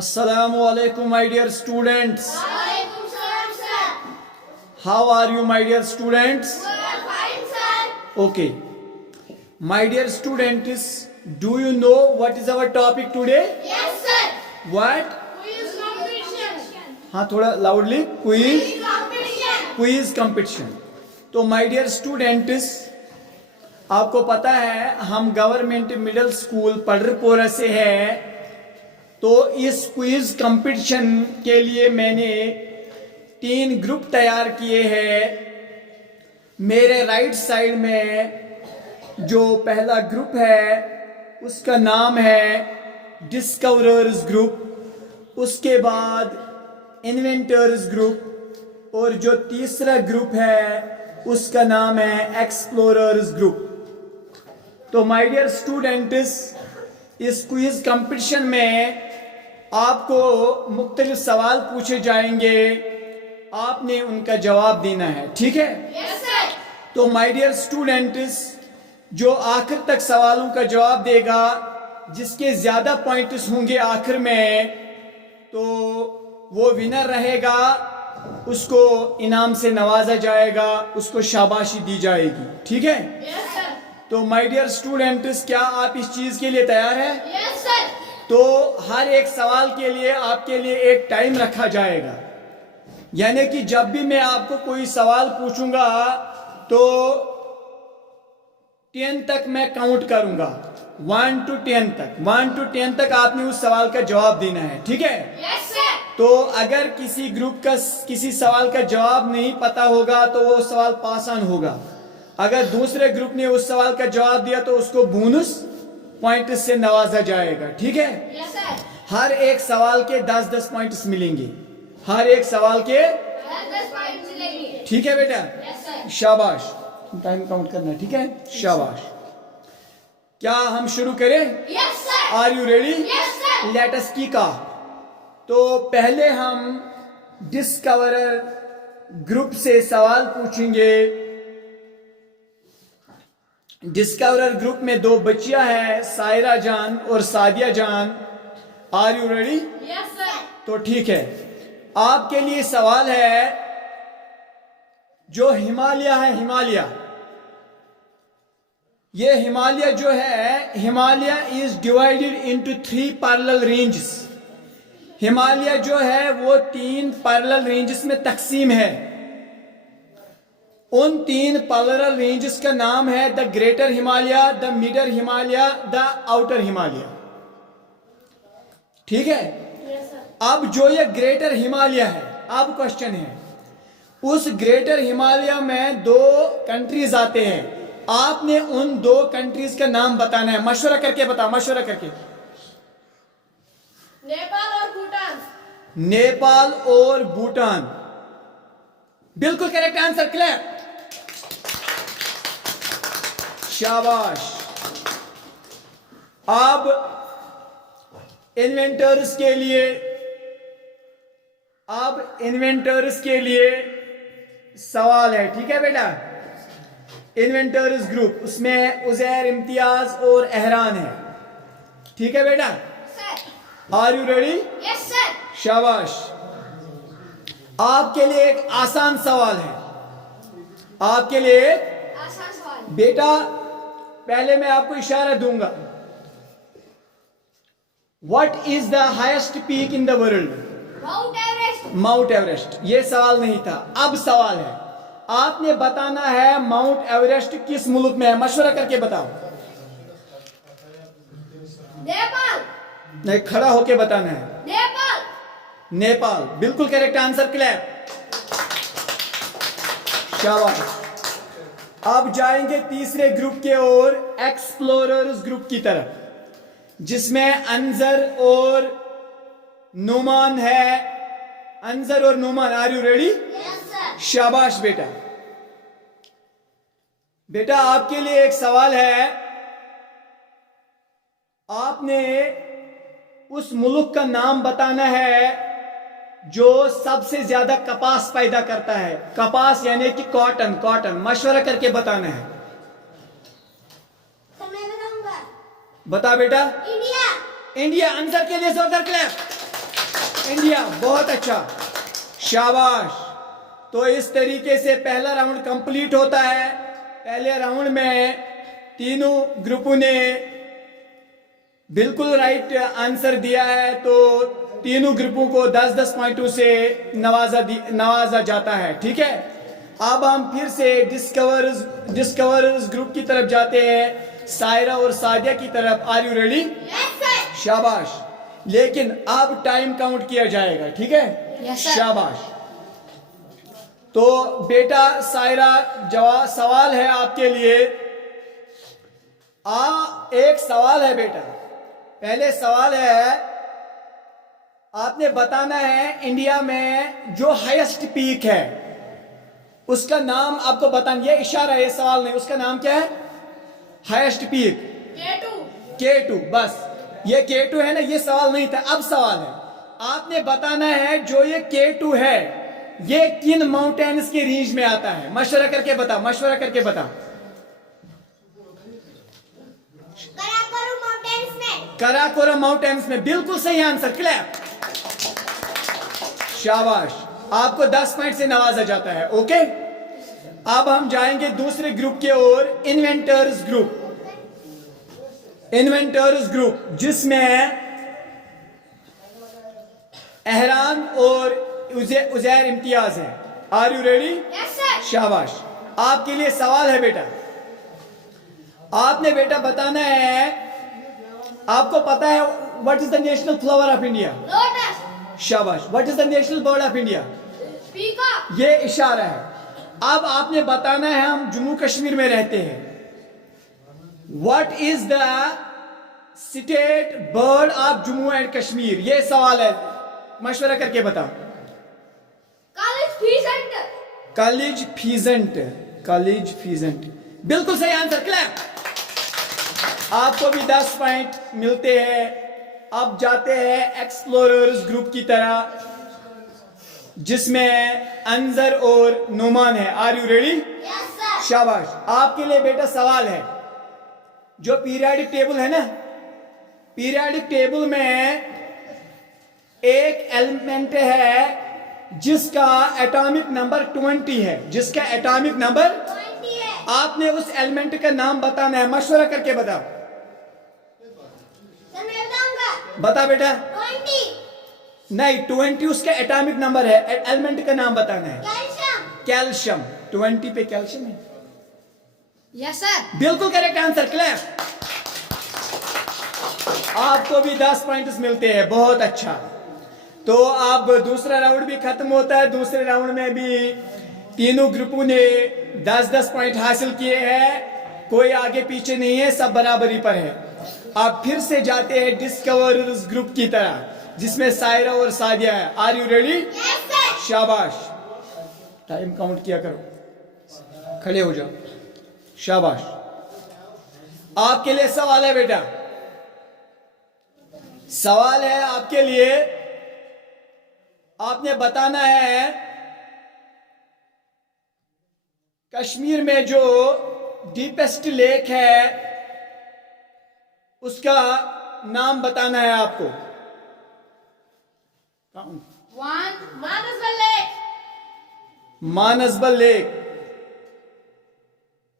Assalamu alaikum, my dear students. Walaikum salam, sir. How are you, my dear students? We are fine, sir. Okay. My dear students, do you know what is our topic today? Yes, sir. What? Quiz competition. हाँ थोड़ा loudly. Quiz. Competition. Quiz competition. तो my dear students, आपको पता है हम government middle school पडरपोरा से है। तो इस क्विज कंपटीशन के लिए मैंने 3 ग्रुप तैयार किए हैं। मेरे राइट साइड में जो पहला ग्रुप है उसका नाम है डिस्कवरर्स ग्रुप, उसके बाद इन्वेंटर्स ग्रुप, और जो तीसरा ग्रुप है उसका नाम है एक्सप्लोरर्स ग्रुप। तो माय डियर स्टूडेंट्स, इस क्विज कंपटीशन में आपको मुख्तलिफ सवाल पूछे जाएंगे, आपने उनका जवाब देना है, ठीक है? Yes, sir. तो माय डियर स्टूडेंट्स, जो आखिर तक सवालों का जवाब देगा, जिसके ज्यादा पॉइंट्स होंगे आखिर में, तो वो विनर रहेगा, उसको इनाम से नवाजा जाएगा, उसको शाबाशी दी जाएगी, ठीक है? Yes, sir. तो माय डियर स्टूडेंट्स, क्या आप इस चीज के लिए तैयार हैं? Yes, sir. तो हर एक सवाल के लिए आपके लिए एक टाइम रखा जाएगा, यानी कि जब भी मैं आपको कोई सवाल पूछूंगा तो 10 तक मैं काउंट करूंगा, 1 to 10 तक, 1 to 10 तक आपने उस सवाल का जवाब देना है, ठीक है? Yes, sir. तो अगर किसी ग्रुप का किसी सवाल का जवाब नहीं पता होगा तो वो सवाल पास ऑन होगा। अगर दूसरे ग्रुप ने उस सवाल का जवाब दिया तो उसको बोनस पॉइंट से नवाजा जाएगा, ठीक है? Yes, sir. हर एक सवाल के 10-10 पॉइंट्स मिलेंगे, हर एक सवाल के, 10 पॉइंट मिलेंगे। ठीक है बेटा? Yes, sir. शाबाश, टाइम काउंट करना, ठीक है? शाबाश। क्या हम शुरू करें? Yes, sir. Are you ready? Yes, sir. Let us kick off. तो पहले हम डिस्कवरर ग्रुप से सवाल पूछेंगे। डिस्कवरर ग्रुप में 2 बच्चियां हैं, सायरा जान और Sadia Jan. Are you ready? Yes, sir. तो ठीक है, आपके लिए सवाल है, जो हिमालय है, हिमालय, ये हिमालय जो है, Himalaya is divided into 3 parallel ranges. Himalaya जो है वो 3 पैरेलल रेंजेस में तकसीम है। उन 3 पैरेलल रेंजेस का नाम है the greater Himalaya, the middle Himalaya, the outer Himalaya, ठीक है? Yes, sir. अब जो ये ग्रेटर हिमालय है, अब क्वेश्चन है, उस ग्रेटर हिमालय में 2 कंट्रीज आते हैं, आपने उन 2 कंट्रीज का नाम बताना है। मशवरा करके बताओ, मशवरा करके। नेपाल और भूटान। नेपाल और भूटान, बिल्कुल करेक्ट आंसर, क्लियर, शाबाश। अब इन्वेंटर्स के लिए, अब इन्वेंटर्स के लिए सवाल है, ठीक है बेटा? इन्वेंटर्स ग्रुप, उसमें उजैर, इम्तियाज और एहरान है, ठीक है बेटा? Sir. Are you ready? Yes, sir. शाबाश। आपके लिए एक आसान सवाल है, आपके लिए एक, आसान सवाल। बेटा पहले मैं आपको इशारा दूंगा। What is the highest peak in the world? Mount Everest. Mount Everest. ये सवाल नहीं था, अब सवाल है, आपने बताना है माउंट एवरेस्ट किस मुल्क में है। मशवरा करके बताओ। नेपाल। नहीं, खड़ा होके बताना है। नेपाल। नेपाल, बिल्कुल करेक्ट आंसर, क्लियर, शाबाश। अब जाएंगे तीसरे ग्रुप के ओर, एक्सप्लोरर्स ग्रुप की तरफ, जिसमें अंजर और नुमान है। अंजर और Numan, are you ready? Yes, sir. शाबाश बेटा। बेटा आपके लिए एक सवाल है, आपने उस मुल्क का नाम बताना है जो सबसे ज्यादा कपास पैदा करता है। कपास यानी कि कॉटन, कॉटन, मशवरा करके बताना है। तो मैं बताऊंगा। बता बेटा। इंडिया। इंडिया, आंसर के लिए जोरदार क्लैप। इंडिया, बहुत अच्छा, शाबाश। तो इस तरीके से पहला राउंड कंप्लीट होता है। पहले राउंड में तीनों ग्रुपों ने बिल्कुल राइट आंसर दिया है, तो तीनों ग्रुपों को 10-10 पॉइंटों से नवाजा जाता है, ठीक है। अब हम फिर से डिस्कवर्स ग्रुप की तरफ जाते हैं, सायरा और सादिया की तरफ। Are you ready? Yes, sir. शाबाश। लेकिन अब टाइम काउंट किया जाएगा, ठीक है? Yes, sir. शाबाश। तो बेटा सायरा, जवाब सवाल है आपके लिए। एक सवाल है बेटा। पहले सवाल है, आपने बताना है इंडिया में जो हाईएस्ट पीक है उसका नाम आपको बताना। ये इशारा है, ये सवाल नहीं। उसका नाम क्या है? Highest peak K2. K2। बस ये K2 है ना, ये सवाल नहीं था। अब सवाल है, आपने बताना है जो ये K2 है ये किन माउंटेन्स के रेंज में आता है। मशवरा करके बता, मशवरा करके बता। Karakoram Mountains में. कराकोरम माउंटेन्स में, बिल्कुल सही आंसर, क्लैप, शाबाश। आपको 10 पॉइंट से नवाजा जाता है, ओके। अब हम जाएंगे दूसरे ग्रुप की ओर, इन्वेंटर्स ग्रुप। इन्वेंटर्स ग्रुप जिसमें एहरान और उजैर इम्तियाज है। Are you ready? Yes, sir. शाबाश। आपके लिए सवाल है बेटा। आपने बेटा बताना है, आपको पता है what is the national flower of India? Lotus. शाबाश। What is the national bird of India? Peacock. ये इशारा है। अब आपने बताना है, हम जम्मू कश्मीर में रहते हैं, what is the state bird of Jammu and Kashmir? ये सवाल है, मशवरा करके बताओ। College Pheasant. College peasant, college peasant, बिल्कुल सही आंसर, क्लैप। आपको भी 10 पॉइंट मिलते हैं। अब जाते हैं एक्सप्लोरर्स ग्रुप की तरह जिसमें अंजर और नुमान है। Are you ready? Yes, sir. शाबाश। आपके लिए बेटा सवाल है, जो पीरियाडिक टेबल है ना, पीरियाडिक टेबल में एक एलिमेंट है जिसका एटॉमिक नंबर 20 है, जिसका एटॉमिक नंबर 20 है. आपने उस एलिमेंट का नाम बताना है। मशवरा करके बताओ। Sir, मैं बताऊंगा. बता बेटा। 20. नहीं, 20 उसका एटॉमिक नंबर है, एलिमेंट का नाम बताना है। Calcium. कैल्शियम। 20 पे कैल्शियम है, Yes, sir. बिल्कुल करेक्ट आंसर, क्लैप। आपको भी 10 पॉइंट्स मिलते हैं, बहुत अच्छा। तो अब दूसरा राउंड भी खत्म होता है। दूसरे राउंड में भी तीनों ग्रुपों ने 10-10 पॉइंट हासिल किए हैं, कोई आगे पीछे नहीं है, सब बराबरी पर है। अब फिर से जाते हैं डिस्कवर्स ग्रुप की तरह जिसमें सायरा और सादिया है। Are you ready? Yes, sir. शाबाश। टाइम काउंट किया करो, खड़े हो जाओ, शाबाश। आपके लिए सवाल है बेटा, सवाल है आपके लिए। आपने बताना है कश्मीर में जो डीपेस्ट लेक है उसका नाम बताना है आपको। One. Manasval Lake. Manasbal lake,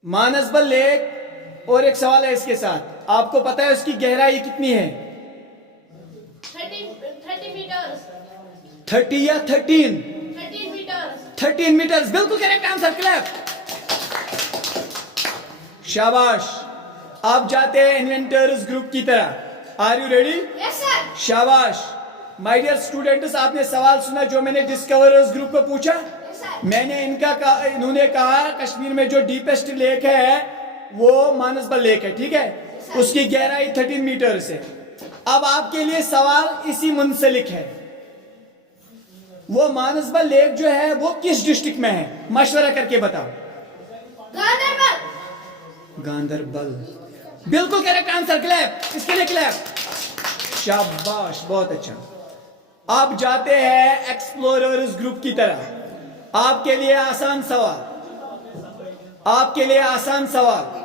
Manasbal lake. और एक सवाल है इसके साथ, आपको पता है उसकी गहराई कितनी है? 30 meters. 30 या 13? 13 meters. 13 मीटर्स, बिल्कुल करेक्ट आंसर, क्लैप, शाबाश। आप जाते हैं इन्वेंटर्स ग्रुप की तरह। Are you ready? Yes, sir. शाबाश। माय डियर स्टूडेंट्स, आपने सवाल सुना जो मैंने डिस्कवरर्स ग्रुप को पूछा। Yes, sir. मैंने इन्होंने कहा कश्मीर में जो डीपेस्ट लेक है वो मानसबल लेक है, ठीक है। उसकी गहराई 13 मीटर है। अब आपके लिए सवाल इसी मुंसलिक है, वो मानसबल लेक जो है वो किस डिस्ट्रिक्ट में है? मशवरा करके बताओ। Ganderbal. गांधरबल, बिल्कुल करेक्ट आंसर, क्लैप, इसके लिए क्लैप, शाबाश, बहुत अच्छा। आप जाते हैं एक्सप्लोरर्स ग्रुप की तरह। आपके लिए आसान सवाल, आपके लिए आसान सवाल।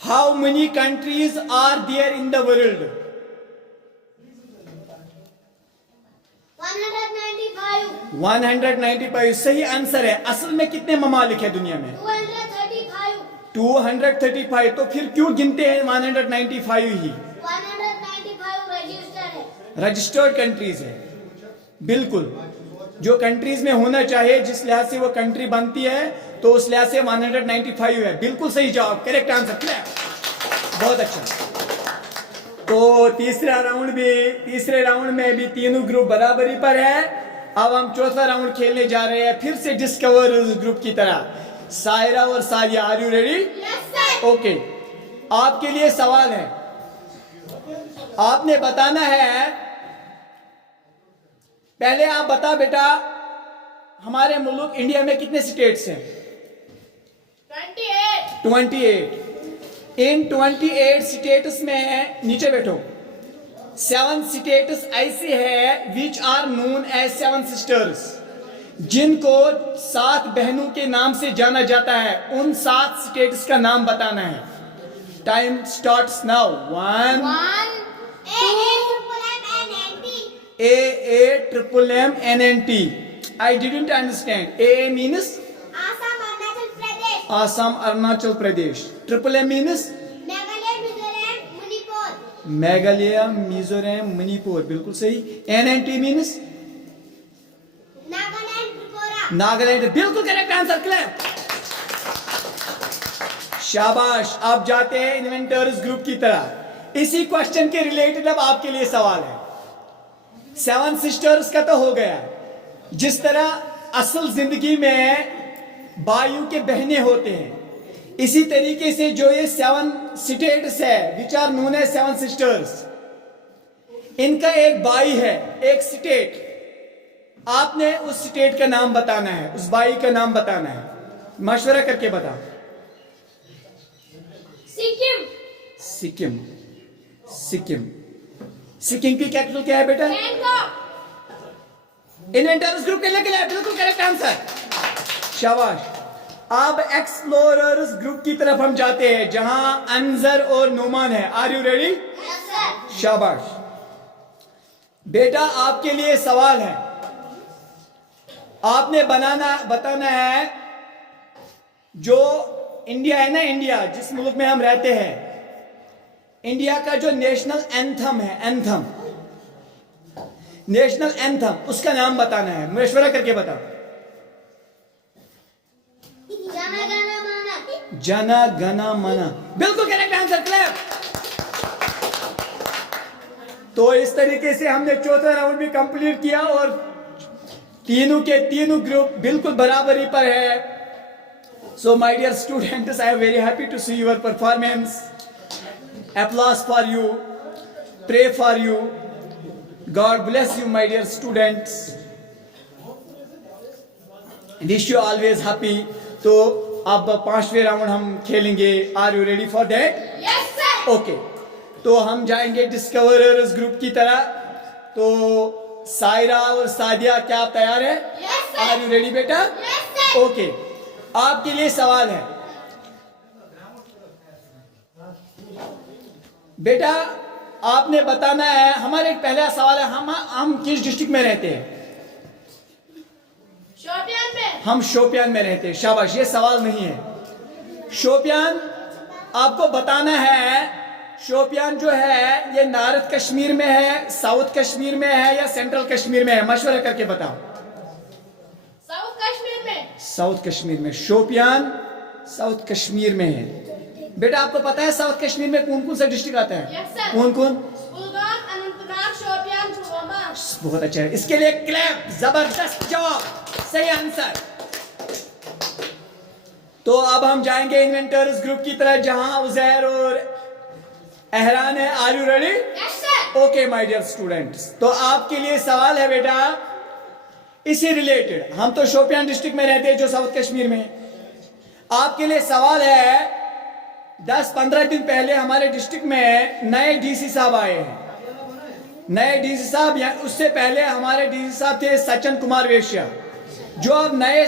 How many countries are there in the world? 195. 195 सही आंसर है। असल में कितने ममालिक है दुनिया में? 235. 235। तो फिर क्यों गिनते हैं 195 ही? 195 रजिस्टर है. रजिस्टर्ड कंट्रीज है, बिल्कुल। जो कंट्रीज में होना चाहिए, जिस लिहाज से वो कंट्री बनती है, तो उस लिहाज से 195 है। बिल्कुल सही जवाब, करेक्ट आंसर। बहुत अच्छा। तो तीसरे राउंड में भी तीनों ग्रुप बराबरी पर है। अब हम चौथा राउंड खेलने जा रहे हैं, फिर से डिस्कवर ग्रुप की तरह। सायरा और Sadia, are you ready? Yes, sir. Okay, आपके लिए सवाल है। आपने बताना है, पहले आप बता बेटा, हमारे मुल्क इंडिया में कितने स्टेट्स हैं? 28. 28। इन 28 स्टेट्स में, नीचे बैठो, 7 स्टेट्स ऐसे हैं which are known as 7 sisters, जिनको 7 बहनों के नाम से जाना जाता है। उन 7 स्टेट्स का नाम बताना है। Time starts now. 1 1. AAMMNNT. I didn't understand. AA means Assam, Arunachal Pradesh. Assam, Arunachal Pradesh. M means Meghalaya, Mizoram, Manipur. Meghalaya, Mizoram, Manipur. बिल्कुल सही। NNT means Nagaland, Tripura. Nagaland. बिल्कुल करेक्ट आंसर। क्लैप। शाबाश। आप जाते हैं इन्वेंटर्स ग्रुप की तरह। इसी क्वेश्चन के रिलेटेड अब आपके लिए सवाल है। 7 सिस्टर्स का तो हो गया। जिस तरह असल जिंदगी में भाइयों के बहनें होते हैं, इसी तरीके से जो ये 7 स्टेट्स है which are known as 7 sisters, इनका एक भाई है, एक स्टेट। आपने उस स्टेट का नाम बताना है, उस भाई का नाम बताना है। मशवरा करके बता। Sikkim. सिक्किम। सिक्किम। सिक्किम की कैपिटल क्या है बेटा? Bangkok. इन्वेंटर्स ग्रुप के लिए बिल्कुल करेक्ट आंसर। शाबाश। अब एक्सप्लोरर्स ग्रुप की तरफ हम जाते हैं, जहां अंजर और नोमान है। Are you ready? Yes, sir. शाबाश बेटा, आपके लिए सवाल है। आपने बताना है, जो इंडिया है ना, इंडिया जिस मुल्क में हम रहते हैं, इंडिया का जो नेशनल एंथम है, नेशनल एंथम, उसका नाम बताना है। मशवरा करके बता। Jana Gana Mana. Jana Gana मन। बिल्कुल करेक्ट आंसर। क्लैप। तो इस तरीके से हमने चौथा राउंड भी कंप्लीट किया और तीनों के तीनों ग्रुप बिल्कुल बराबरी पर है। So my dear students, I am very happy to see your performance. Applause for you. Pray for you. God bless you, my dear students. Wish you always happy. तो अब 5वें राउंड हम खेलेंगे। Are you ready for that? Yes, sir. Okay. तो हम जाएंगे discoverers group की तरह। तो सायरा और सादिया, क्या आप तैयार हैं? Yes, sir. Are you ready बेटा? Yes, sir. Okay. आपके लिए सवाल है बेटा। आपने बताना है, हमारा एक पहला सवाल है, हम किस डिस्ट्रिक्ट में रहते हैं? शोपियान में. हम शोपियान में रहते हैं। शाबाश, ये सवाल नहीं है। शोपियान आपको बताना है, शोपियान जो है ये नॉर्थ कश्मीर में है, साउथ कश्मीर में है या सेंट्रल कश्मीर में है? मशवरा करके बताओ। साउथ कश्मीर में. साउथ कश्मीर में। शोपियान साउथ कश्मीर में है। बेटा आपको पता है साउथ कश्मीर में कौन कौन सा डिस्ट्रिक्ट आता है? Yes, sir. कौन कौन? कुलगाम, अनंतनाग, शोपियान, पुलवामा. बहुत अच्छा है। इसके लिए क्लैप। जबरदस्त जवाब, सही आंसर। तो अब हम जाएंगे इन्वेंटर्स ग्रुप की तरह, जहां उजैर और एहरान है। Are you ready? Yes, sir. Okay my dear students, तो आपके लिए सवाल है बेटा, इसी रिलेटेड। हम तो शोपियान डिस्ट्रिक्ट में रहते हैं जो साउथ कश्मीर में है। आपके लिए सवाल है, 10-15 दिन पहले हमारे डिस्ट्रिक्ट में नए डीसी साहब आए हैं। नए डीसी साहब, या उससे पहले हमारे डीसी साहब थे सचिन कुमार वेश्या। जो अब नए,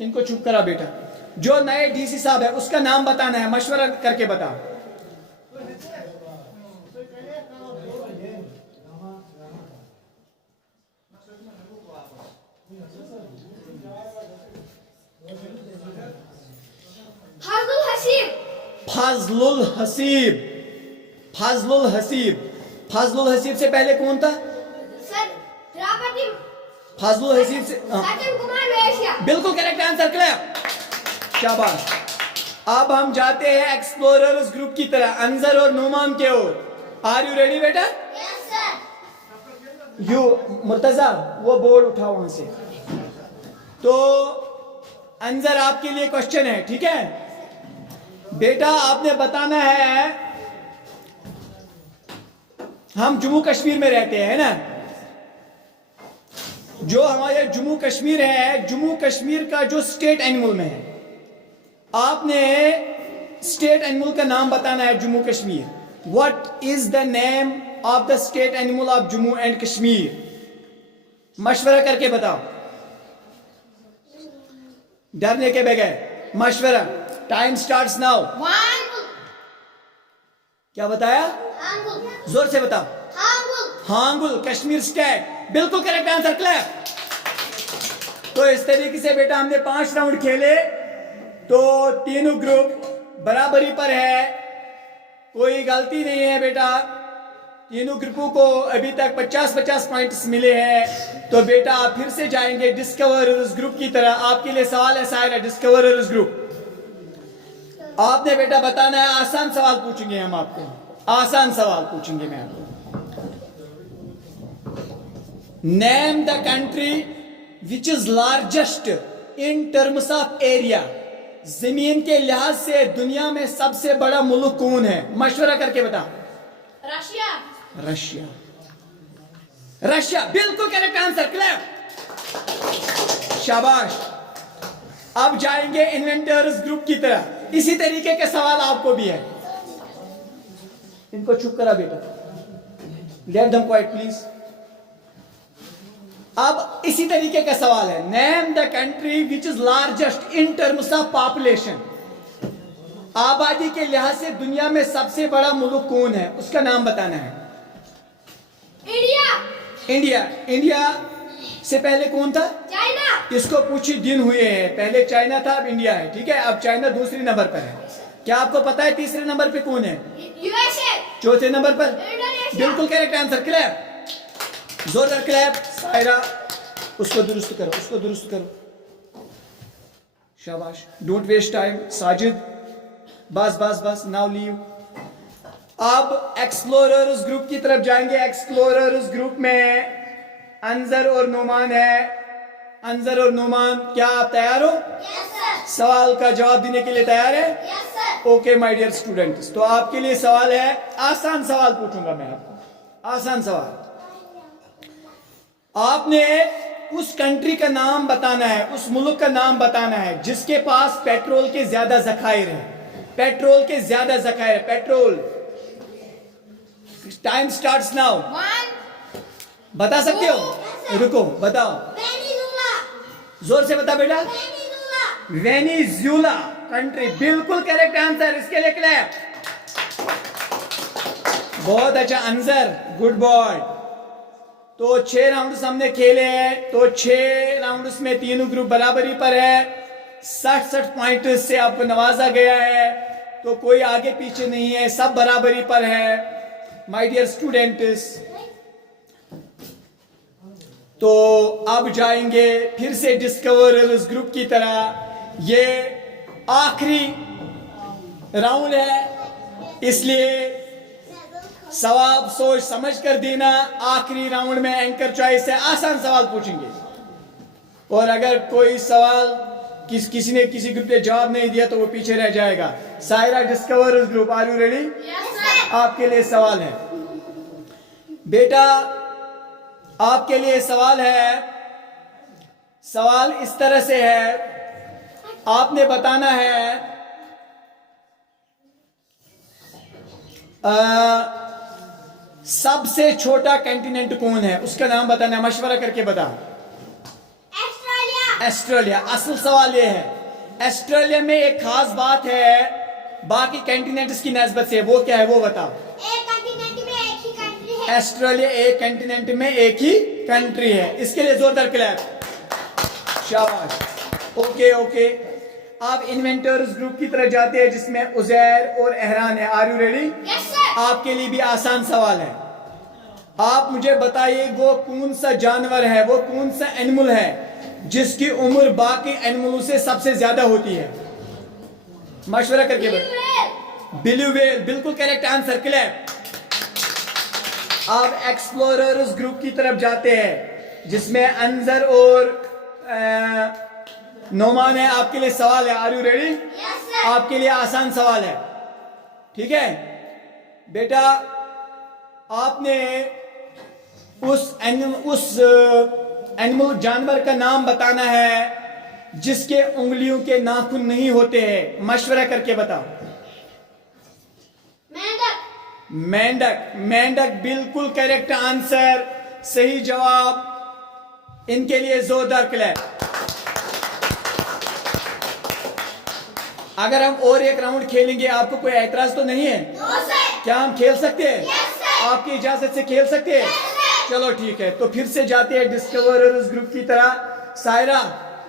इनको चुप करा बेटा, जो नए डीसी साहब है उसका नाम बताना है। मशवरा करके बता। फजलुल हसीब। फजलुल हसीब, फजलुल हसीब से पहले कौन था? सर द्रौपदी। फजलुल हसीब से सचिन कुमार वेश्या। बिल्कुल करेक्ट आंसर, क्लैप, शाबाश। अब हम जाते हैं एक्सप्लोरर्स ग्रुप की तरह, अंजर और नुमान के ओर। आर यू रेडी बेटा? Yes sir. यू मुर्तजा वो बोर्ड उठाओ वहां से। तो अंजर आपके लिए क्वेश्चन है, ठीक है बेटा? आपने बताना है, हम जम्मू कश्मीर में रहते हैं ना, जो हमारे जम्मू कश्मीर है, जम्मू कश्मीर का जो स्टेट एनिमल में है, आपने स्टेट एनिमल का नाम बताना है Jammu Kashmir. What is the name of the state animal of Jammu and Kashmir? मशवरा करके बताओ, डरने के बगैर मशवरा। Time starts now. हांगुल। क्या बताया? हांगुल। जोर से बताओ। हांगुल। हांगुल कश्मीर स्टेट, बिल्कुल करेक्ट आंसर, क्लैप। तो इस तरीके से बेटा हमने 5 राउंड खेले, तो तीनों ग्रुप बराबरी पर है, कोई गलती नहीं है बेटा। तीनों ग्रुपों को अभी तक 50-50 पॉइंट्स मिले हैं। तो बेटा आप फिर से जाएंगे डिस्कवरर्स ग्रुप की तरह। आपके लिए सवाल है सायरा, डिस्कवरर्स ग्रुप, आपने बेटा बताना है, आसान सवाल पूछेंगे हम आपको, आसान सवाल पूछेंगे मैं आपको। Name the country which is largest in terms of area. जमीन के लिहाज से दुनिया में सबसे बड़ा मुल्क कौन है? मशवरा करके बता। रशिया। रशिया, रशिया, बिल्कुल करेक्ट आंसर, क्लैप, शाबाश। अब जाएंगे इन्वेंटर्स ग्रुप की तरह, इसी तरीके के सवाल आपको भी है। इनको चुप करा बेटा, लेट देम क्वाइट प्लीज। अब इसी तरीके का सवाल है, name the country which is largest in terms of population. आबादी के लिहाज से दुनिया में सबसे बड़ा मुल्क कौन है, उसका नाम बताना है। इंडिया। इंडिया, इंडिया से पहले कौन था? चाइना। इसको कुछ ही दिन हुए हैं, पहले चाइना था, अब इंडिया है, ठीक है। अब चाइना दूसरे नंबर पर है। क्या आपको पता है तीसरे नंबर पे कौन है? यूएसए। चौथे नंबर पर? इंडोनेशिया। बिल्कुल करेक्ट आंसर, क्लैप, जोरदार क्लैप। सायरा उसको दुरुस्त करो, उसको दुरुस्त करो, शाबाश। Don't waste time. साजिद बस बस बस, नाउ लीव। अब एक्सप्लोरर्स ग्रुप की तरफ जाएंगे। एक्सप्लोरर्स ग्रुप में अंजर और नुमान है। अंजर और नुमान, क्या आप तैयार हो? Yes sir. सवाल का जवाब देने के लिए तैयार है? Yes sir. Okay my dear students, तो आपके लिए सवाल है, आसान सवाल पूछूंगा मैं आपको, आसान सवाल। आपने उस कंट्री का नाम बताना है, उस मुल्क का नाम बताना है जिसके पास पेट्रोल के ज्यादा जखायर है। पेट्रोल के ज्यादा जखायर, पेट्रोल। Time starts now. 1 बता सकते हो? रुको, बताओ, वेनेजुला। जोर से बता बेटा। वेनेजुला। वेनेजुला कंट्री, बिल्कुल करेक्ट आंसर, इसके लिए क्लैप। बहुत अच्छा अंजर, गुड बॉय। तो 6 राउंड हमने खेले हैं, तो 6 राउंड में तीनों ग्रुप बराबरी पर है। 60 पॉइंट से आपको नवाजा गया है, तो कोई आगे पीछे नहीं है, सब बराबरी पर है माय डियर स्टूडेंट्स। तो अब जाएंगे फिर से डिस्कवरर्स ग्रुप की तरह। ये आखिरी राउंड है, इसलिए सवाल सोच समझ कर देना। आखिरी राउंड में एंकर चॉइस है, आसान सवाल पूछेंगे, और अगर कोई सवाल किसी ने किसी ग्रुप ने जवाब नहीं दिया तो वो पीछे रह जाएगा। Saira discoverers group, are you ready? Yes sir. आपके लिए सवाल है बेटा, आपके लिए सवाल है। सवाल इस तरह से है, आपने बताना है सबसे छोटा कॉन्टिनेंट कौन है, उसका नाम बताना है। मशवरा करके बता। ऑस्ट्रेलिया। ऑस्ट्रेलिया। असल सवाल यह है, ऑस्ट्रेलिया में एक खास बात है बाकी कॉन्टिनेंट्स की नस्बत से, वो क्या है वो बताओ। एक कॉन्टिनेंट में एक ही कंट्री है। ऑस्ट्रेलिया एक कॉन्टिनेंट में एक ही कंट्री है, इसके लिए जोरदार क्लैप, शाबाश। ओके ओके, आप इन्वेंटर्स ग्रुप की तरफ जाते हैं जिसमें उजैर और एहरान है। Are you ready? Yes, sir. आपके लिए भी आसान सवाल है। आप मुझे बताइए वो कौन सा जानवर है, वो कौन सा एनिमल है जिसकी उम्र बाकी एनिमलों से सबसे ज्यादा होती है? मशवरा करके बताइए। ब्लू व्हेल, बिल्कुल करेक्ट आंसर। क्लैप। आप एक्सप्लोरर्स ग्रुप की तरफ जाते हैं जिसमें अंजर और नोमान है। आपके लिए सवाल है। Are you ready? Yes, sir. आपके लिए आसान सवाल है, ठीक है बेटा। आपने उस एनिमल जानवर का नाम बताना है जिसके उंगलियों के नाखून नहीं होते हैं। मशवरा करके बताओ। मेंढक। मेंढक। मेंढक बिल्कुल करेक्ट आंसर, सही जवाब। इनके लिए जोरदार क्लैप। अगर हम और एक राउंड खेलेंगे आपको कोई एतराज तो नहीं है? No, sir. क्या हम खेल सकते हैं? Yes, sir. आपकी इजाजत से खेल सकते हैं? Yes, sir. चलो ठीक है, तो फिर से जाते हैं डिस्कवरर्स ग्रुप की तरह। Saira,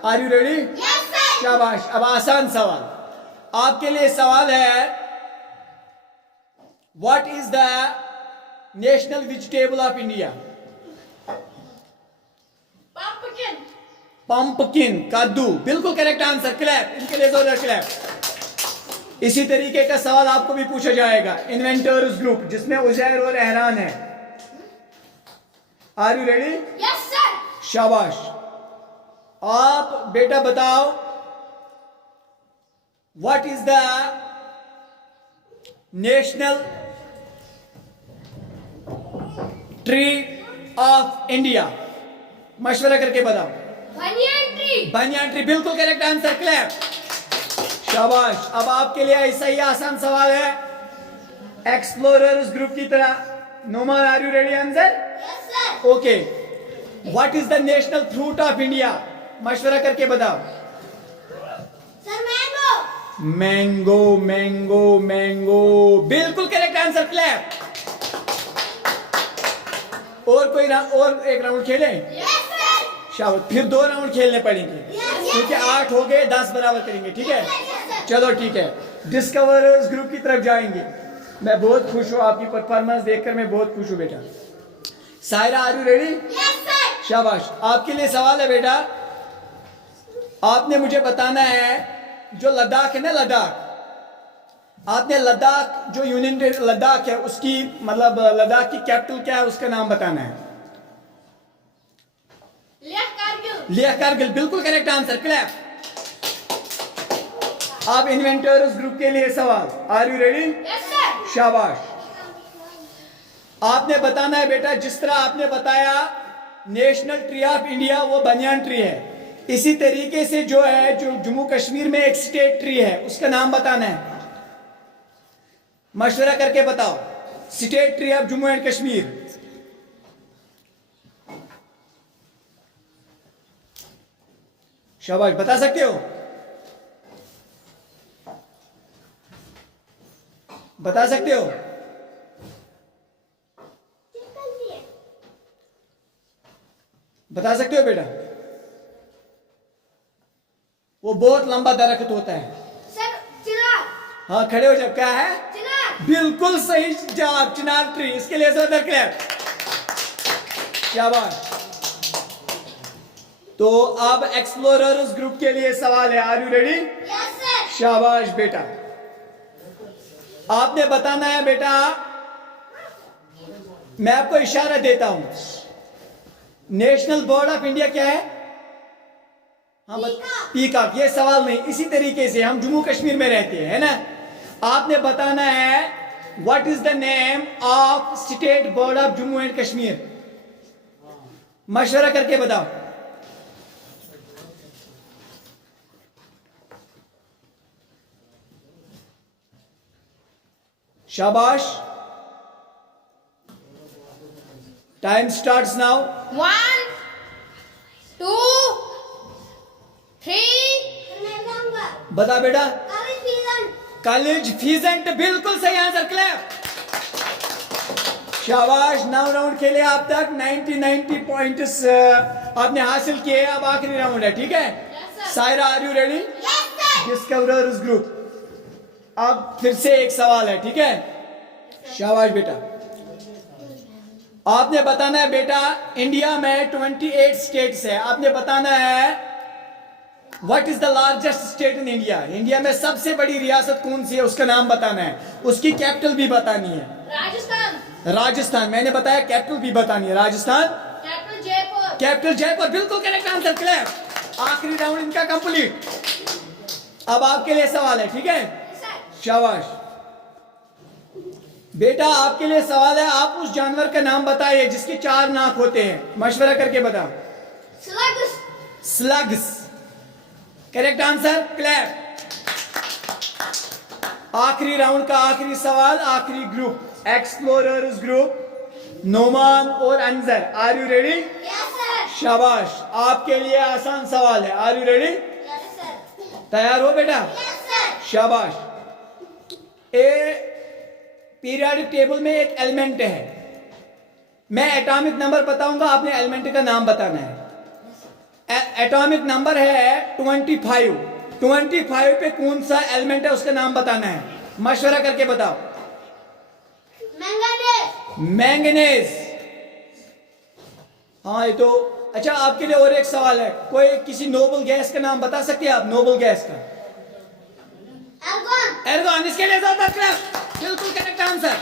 are you ready? Yes, sir. शाबाश। अब आसान सवाल आपके लिए सवाल है, what is the national vegetable of India? Pumpkin. Pumpkin, कद्दू। बिल्कुल करेक्ट आंसर। क्लैप। इनके लिए जोरदार क्लैप। इसी तरीके का सवाल आपको भी पूछा जाएगा इन्वेंटर्स ग्रुप जिसमें उजैर और एहरान है। Are you ready? Yes, sir. शाबाश। आप बेटा बताओ, what is the national tree of India? मशवरा करके बताओ। Banyan tree. बनियान ट्री, बिल्कुल करेक्ट आंसर। क्लैप। शाबाश। अब आपके लिए ऐसा ही आसान सवाल है एक्सप्लोरर्स ग्रुप की तरह। Noman, are you ready answer? Yes, sir. ओके। What is the national fruit of India? मशवरा करके बताओ। Sir, mango. Mango. Mango. Mango, बिल्कुल करेक्ट आंसर। क्लैप। और और एक राउंड खेलें? Yes, sir. शाबाश। फिर 2 राउंड खेलने पड़ेंगे Yes, क्योंकि 8 हो गए, 10 बराबर करेंगे, ठीक है? Yes, sir. चलो ठीक है, डिस्कवरर्स ग्रुप की तरफ जाएंगे। मैं बहुत खुश हूँ, आपकी परफॉर्मेंस देखकर मैं बहुत खुश हूँ बेटा। Saira, are you ready? Yes, sir. शाबाश। आपके लिए सवाल है बेटा, आपने मुझे बताना है जो लद्दाख है ना, लद्दाख, आपने लद्दाख जो यूनियन लद्दाख है उसकी मतलब लद्दाख की कैपिटल क्या है उसका नाम बताना है। Leh Kargil. लेह कारगिल, बिल्कुल करेक्ट आंसर। क्लैप। आप इन्वेंटर्स ग्रुप के लिए सवाल। Are you ready? Yes, sir. शाबाश। आपने बताना है बेटा, जिस तरह आपने बताया नेशनल ट्री ऑफ इंडिया वो बनियान ट्री है, इसी तरीके से जो है जो जम्मू कश्मीर में एक स्टेट ट्री है उसका नाम बताना है। मशवरा करके बताओ। State tree of Jammu and Kashmir. शाबाश, बता सकते हो? बता सकते हो? बता सकते हो बेटा? वो बहुत लंबा दरख्त होता है। Sir, chinar. हाँ, खड़े हो जाओ। क्या है? Chinar. बिल्कुल सही जवाब, चिनार ट्री। इसके लिए जोरदार क्लैप। शाबाश। तो अब एक्सप्लोरर्स ग्रुप के लिए सवाल है। Are you ready? Yes, sir. शाबाश बेटा। आपने बताना है बेटा, मैं आपको इशारा देता हूं, नेशनल बर्ड ऑफ इंडिया क्या है? हाँ, पीकॉक। ये सवाल नहीं, इसी तरीके से हम जम्मू कश्मीर में रहते हैं, है ना? आपने बताना है what is the name of state bird of Jammu and Kashmir. मशवरा करके बताओ। शाबाश। Time starts now. 1, 2, 3. बता बेटा। College season. कॉलेज फीजेंट, बिल्कुल सही आंसर। क्लैप। शाबाश। 9 राउंड खेले आप तक, 90 पॉइंट्स आपने हासिल किए। अब आखिरी राउंड है, ठीक है? Yes, sir. Saira, are you ready? Yes, sir. Discoverers group. अब फिर से एक सवाल है, ठीक है? शाबाश बेटा। आपने बताना है बेटा, इंडिया में 28 स्टेट्स है, आपने बताना है what is the largest state in India. India में सबसे बड़ी रियासत कौन सी है, उसका नाम बताना है, उसकी कैपिटल भी बतानी है। राजस्थान। राजस्थान, मैंने बताया कैपिटल भी बतानी है। राजस्थान, कैपिटल जयपुर। कैपिटल जयपुर, बिल्कुल करेक्ट आंसर। क्लियर, आखिरी राउंड इनका कंप्लीट। अब आपके लिए सवाल है, ठीक है? शाबाश बेटा, आपके लिए सवाल है, आप उस जानवर का नाम बताइए जिसके 4 नाक होते हैं, मशवरा करके बताओ। Slugs. Slugs, correct answer. Clap. आखिरी राउंड का आखिरी सवाल, आखिरी ग्रुप, एक्सप्लोरर्स ग्रुप, नोमान और Anjar. Are you ready? Yes sir. शाबाश, आपके लिए आसान सवाल है। Are you ready? Yes sir. तैयार हो बेटा? Yes sir. शाबाश। ए पीरियोडिक टेबल में एक एलिमेंट है, मैं एटॉमिक नंबर बताऊंगा, आपने एलिमेंट का नाम बताना है। एटॉमिक नंबर है 25। 25 पे कौन सा एलिमेंट है उसका नाम बताना है, मशवरा करके बताओ। मैंगनीज। मैंगनीज, हाँ ये तो अच्छा। आपके लिए और एक सवाल है, कोई किसी नोबल गैस का नाम बता सकते हैं आप? नोबल गैस का आर्गन। एर्गॉन, इसके लिए ज्यादा क्लैप। बिल्कुल करेक्ट आंसर।